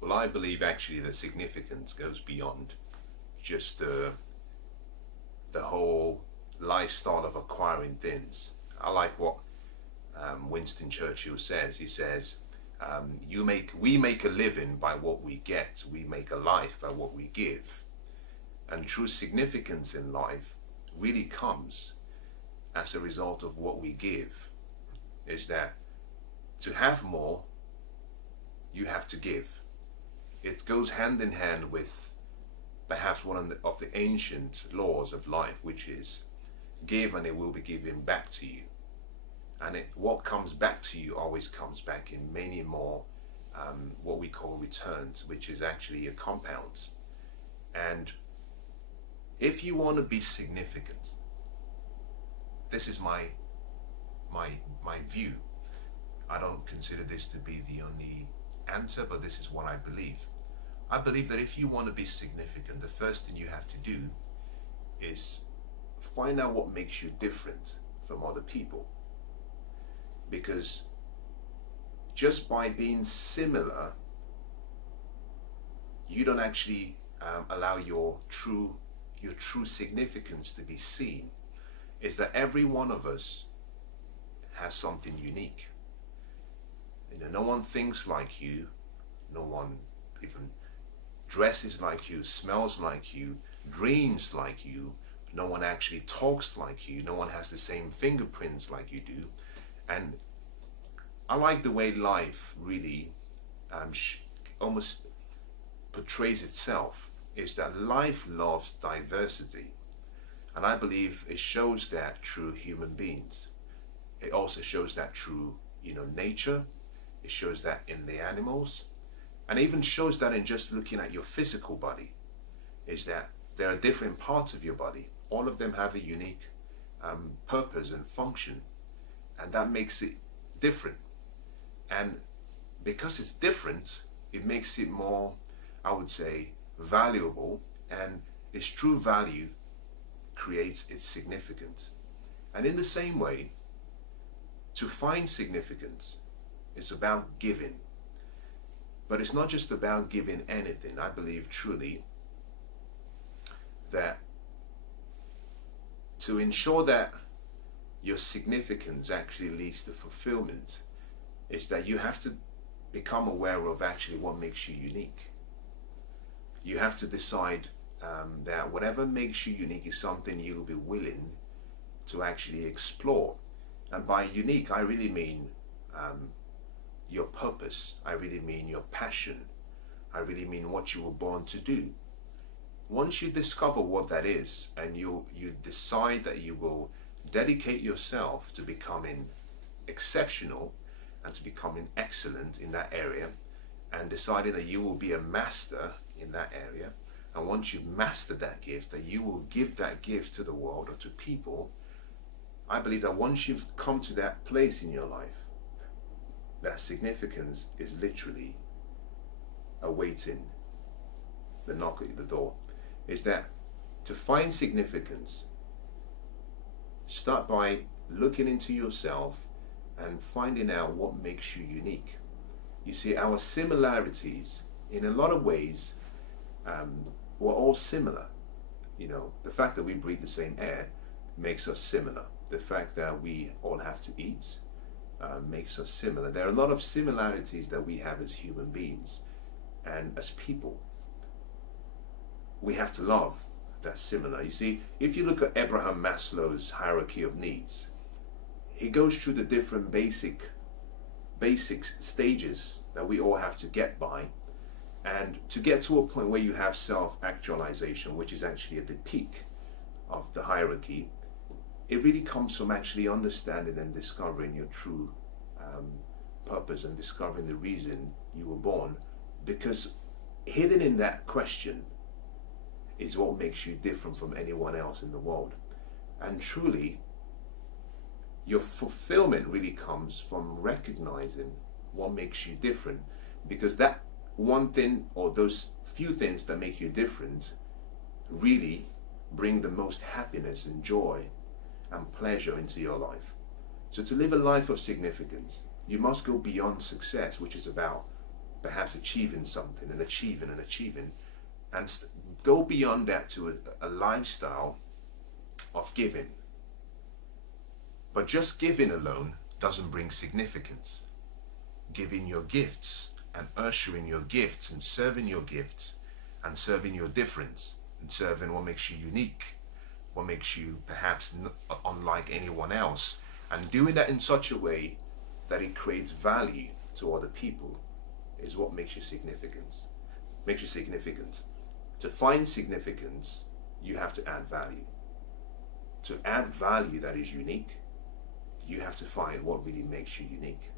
Well, I believe actually the significance goes beyond just the whole lifestyle of acquiring things. I like what Winston Churchill says. He says, we make a living by what we get. We make a life by what we give. And true significance in life really comes as a result of what we give. Is that to have more, you have to give. It goes hand in hand with perhaps one of the ancient laws of life, which is give and it will be given back to you. And what comes back to you always comes back in many more what we call returns, which is actually a compound. And if you want to be significant, this is my view. I don't consider this to be the only answer, but this is what I believe. I believe that if you want to be significant, the first thing you have to do is find out what makes you different from other people. Because just by being similar, you don't actually allow your true significance to be seen. Is that every one of us has something unique. You know, no one thinks like you, no one even dresses like you, smells like you, dreams like you, no one actually talks like you, no one has the same fingerprints like you do. And I like the way life really almost portrays itself, is that life loves diversity. And I believe it shows that through human beings. It also shows that through, nature. It shows that in the animals. And even shows that in just looking at your physical body, is that there are different parts of your body. All of them have a unique purpose and function, and that makes it different. And because it's different, it makes it more, I would say, valuable, and its true value creates its significance. And in the same way, to find significance is about giving. But it's not just about giving anything. I believe truly that to ensure that your significance actually leads to fulfillment is that you have to become aware of actually what makes you unique. You have to decide that whatever makes you unique is something you'll be willing to actually explore. And by unique, I really mean your purpose. I really mean your passion. I really mean what you were born to do. Once you discover what that is, and you decide that you will dedicate yourself to becoming exceptional and to becoming excellent in that area, and deciding that you will be a master in that area, and once you've mastered that gift, that you will give that gift to the world or to people, I believe that once you've come to that place in your life, that significance is literally awaiting the knock at the door. Is that to find significance, start by looking into yourself and finding out what makes you unique. You see, our similarities, in a lot of ways, we're all similar. The fact that we breathe the same air makes us similar. The fact that we all have to eat makes us similar. There are a lot of similarities that we have as human beings and as people. We have to love that's similar. You see, if you look at Abraham Maslow's hierarchy of needs, he goes through the different basic stages that we all have to get by, and to get to a point where you have self-actualization, which is actually at the peak of the hierarchy, it really comes from actually understanding and discovering your true purpose and discovering the reason you were born. Because hidden in that question is what makes you different from anyone else in the world. And truly, your fulfillment really comes from recognizing what makes you different. Because that one thing, or those few things that make you different, really bring the most happiness and joy and pleasure into your life. So to live a life of significance, you must go beyond success, which is about perhaps achieving something and achieving and achieving, and go beyond that to a lifestyle of giving. But just giving alone doesn't bring significance. Giving your gifts and ushering your gifts and serving your gifts and serving your difference and serving what makes you unique, what makes you perhaps unlike anyone else, and doing that in such a way that it creates value to other people is what makes you significant. Makes you significant. To find significance, you have to add value. To add value that is unique, you have to find what really makes you unique.